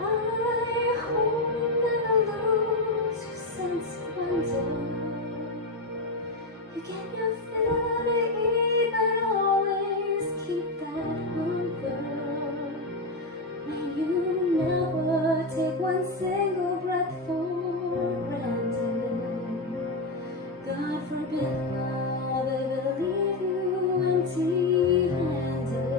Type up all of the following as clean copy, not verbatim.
I hope you never lose your sense of wonder. You get your fill to eat, but always keep that hunger. May you never take one single breath for granted. God forbid love ever leave you empty-handed.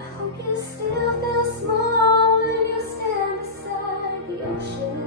I hope you still feel small when you stand beside the ocean.